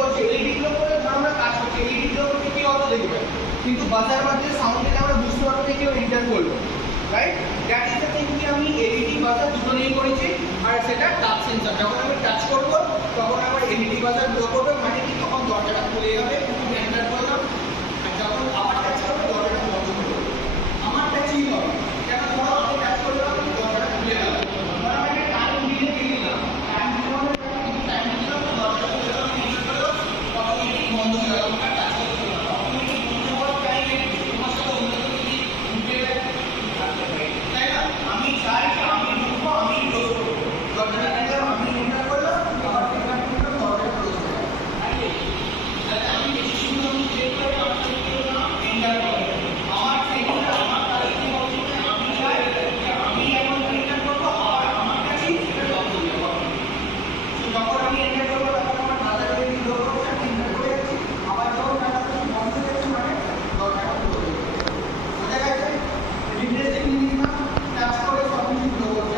করছে, LED glow করে ধর আমরা কাজ করছি, এলইডি গ্লো করতে কি অত দেখবে, কিন্তু বাজার মধ্যে সাউন্ড থেকে আমরা বুঝতে পারবো যে কেউ এন্টার করলো, right? That is the thing কি আমি এলইডি বাজার দুটো নিয়ে করেছি। আর সেটা টাচ সেন্সর, যখন আমি টাচ করব তখন আমার এলইডি বাজার গ্লো করবে, মানে কি তখন দরজাটা খুলে যাবে, এন্টার করলাম, আর যখন আবার